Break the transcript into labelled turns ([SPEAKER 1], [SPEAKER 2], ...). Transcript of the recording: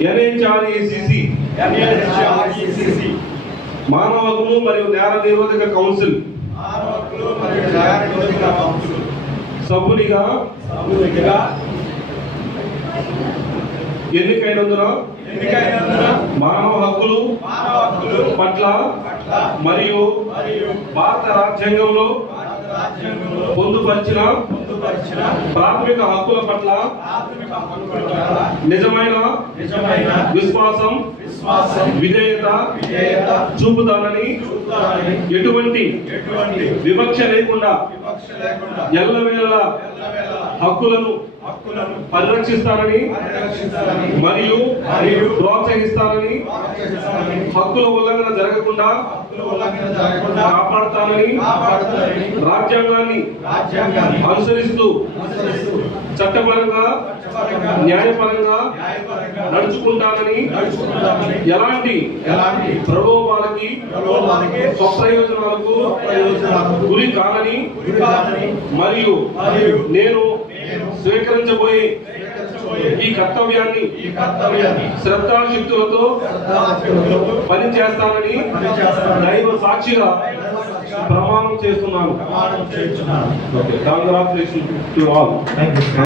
[SPEAKER 1] ఎన్హెచ్ఆర్ఏసిసి
[SPEAKER 2] ఎన్ఎస్ఆర్ఈసిసి
[SPEAKER 1] మానవ హక్కులు మరియు నేర నిరోధక కౌన్సిల్. సభ్యునిగా ఎన్నికైనందున
[SPEAKER 2] ఎన్నికైనందున
[SPEAKER 1] మానవ హక్కులు
[SPEAKER 2] మానవ హక్కులు
[SPEAKER 1] పట్ల
[SPEAKER 2] పట్ల
[SPEAKER 1] మరియు
[SPEAKER 2] మరియు
[SPEAKER 1] భారత రాజ్యాంగంలో
[SPEAKER 2] భారత రాజ్యాంగంలో
[SPEAKER 1] పొందుపరిచిన
[SPEAKER 2] పొందుపరిచిన
[SPEAKER 1] ప్రాథమిక హక్కుల పట్ల
[SPEAKER 2] ప్రాథమిక హక్కుల పట్ల
[SPEAKER 1] నిజమైన
[SPEAKER 2] నిజమైన
[SPEAKER 1] విశ్వాసం
[SPEAKER 2] విశ్వాసం
[SPEAKER 1] విధేయత
[SPEAKER 2] విధేయత
[SPEAKER 1] చూపుతానని ఎటువంటి
[SPEAKER 2] ఎటువంటి
[SPEAKER 1] వివక్ష లేకుండా
[SPEAKER 2] వివక్ష లేకుండా
[SPEAKER 1] ఎల్లవేళలా హక్కులను
[SPEAKER 2] హక్కులను
[SPEAKER 1] పరిరక్షిస్తానని
[SPEAKER 2] పరిరక్షిస్తానని
[SPEAKER 1] మరియు
[SPEAKER 2] మరియు
[SPEAKER 1] ప్రోత్సహిస్తానని
[SPEAKER 2] ప్రోత్సహిస్తానని
[SPEAKER 1] హక్కుల ఉల్లంఘన జరగకుండా కాపాడుతానని రాజ్యాంగాన్ని అనుసరిస్తూ చట్టపరంగా న్యాయపరంగా
[SPEAKER 2] న్యాయపరంగా
[SPEAKER 1] నడుచుకుంటానని
[SPEAKER 2] నడుచుకుంటానని
[SPEAKER 1] ఎలాంటి
[SPEAKER 2] ఎలాంటి
[SPEAKER 1] ప్రలోభాలకి స్వప్రయోజనాలకు గురి కానని మరియు నేను
[SPEAKER 2] నేను
[SPEAKER 1] స్వీకరించబోయే ఈ కర్తవ్యాన్ని
[SPEAKER 2] ఈ కర్తవ్యాన్ని
[SPEAKER 1] శ్రద్ధాశక్తులతో
[SPEAKER 2] పనిచేస్తానని
[SPEAKER 1] దైవ సాక్షిగా ప్రమాణం చేస్తున్నాను.
[SPEAKER 2] ప్రమాణం చేస్తున్నాను.
[SPEAKER 1] Congratulation to all